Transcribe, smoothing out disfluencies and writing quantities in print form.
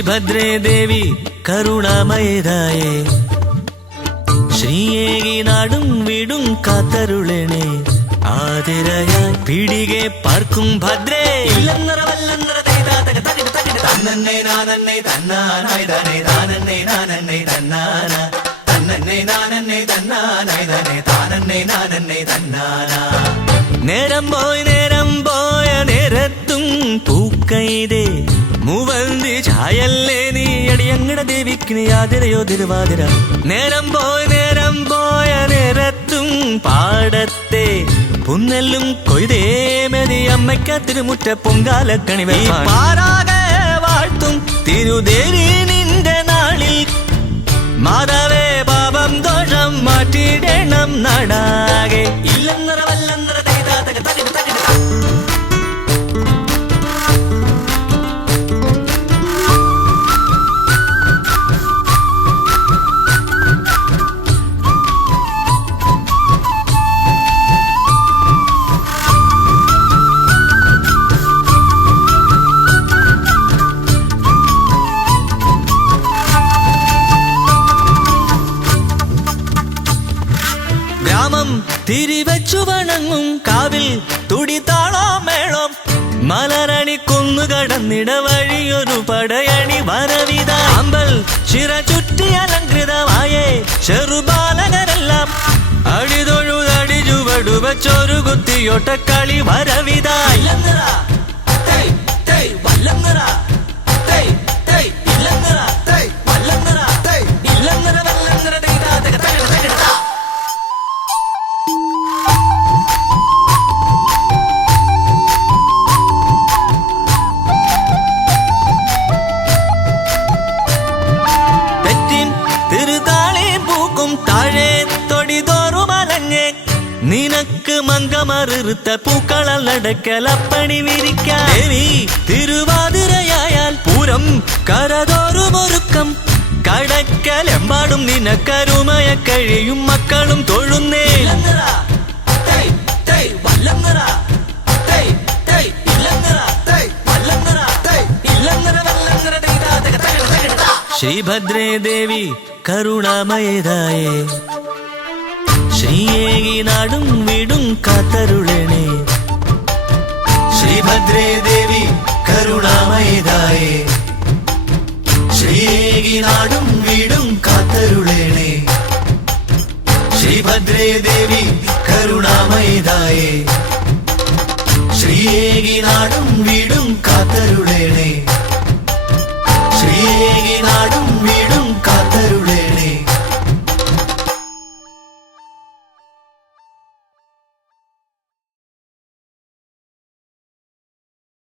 ശ്രീഭദ്രേ ദേവി കരുണാമയതായേ ശ്രീയേകി നാടും വീടും കാത്തരുളണേ ആതിരയായി പീടികെ പാർക്കും ഭദ്രേ ഇല്ലന്നറ വല്ലന്നറ തന്നന്നെ നാനന്നെ തന്നാനായി തന്നെ താനന്നെ നാനന്നെ തന്നാന തന്നന്നെ നാനന്നെ തന്നാനായി തന്നെ താനന്നെ നാനന്നെ തന്നാന നേരം പോയ നേരത്തും പൂക്കൈതേ മൂവന്തി ചായല്ലേ നീ അടിയങ്ങട ദേവിക്ക് യാതിരയോ തിരുവാതിര നേരം പോയ നേരത്തും പാടത്തെ പുന്നെല്ലും കൊയ്തേ മതി അമ്മയ്ക്ക തിരുമുറ്റ പൊങ്കാലക്കണി പാരാകെ വാഴ്ത്തും തിരുദേവി നിന്റെ നാളിൽ മാതാവേ പാപം ദോഷം മാറ്റിയിടണം നാടാകെ ഇല്ലന്നറ വല്ലന്നറ ഗ്രാമം തിരിവച്ചു വണങ്ങും കാവിൽ തുടിതാളോ മേളം മലരണി കുന്നുകടന്നിട വഴിയൊരു പടയണി വരവിത അമ്പൽ ചിറ ചുറ്റി അലങ്കൃതമായേ ചെറുബാലകരെല്ലാം അടിതൊഴുതടി ചുവടു വച്ചൊരു കുത്തിയോട്ടക്കളി വരവിത താഴെ തൊടിതോറുമലഞ്ഞേ നിനക്ക് മങ്കമറുത്ത പൂക്കളടക്കലപ്പണി വിരിക്കാൻ ദേവി തിരുവാതിരയായാൽ പൂരം കരതോറുമൊരുക്കം കടക്കലെമ്പാടും നിനക്കരുമയ കഴിയും മക്കളും തൊഴുന്നേ ശ്രീഭദ്രേ ദേവി കരുണാമയതായേ ശ്രീയേകി നാടും വീടും കാത്തരുളണേ ശ്രീഭദ്രേ ദേവി കരുണാമയതായേ ശ്രീയേകി നാടും വീടും കാത്തരുളണേ ശ്രീഭദ്രേ ദേവി കരുണാമയതായേ ശ്രീയേകി നാടും വീടും കാത്തരുളണേ ശ്രീയേകി നാടും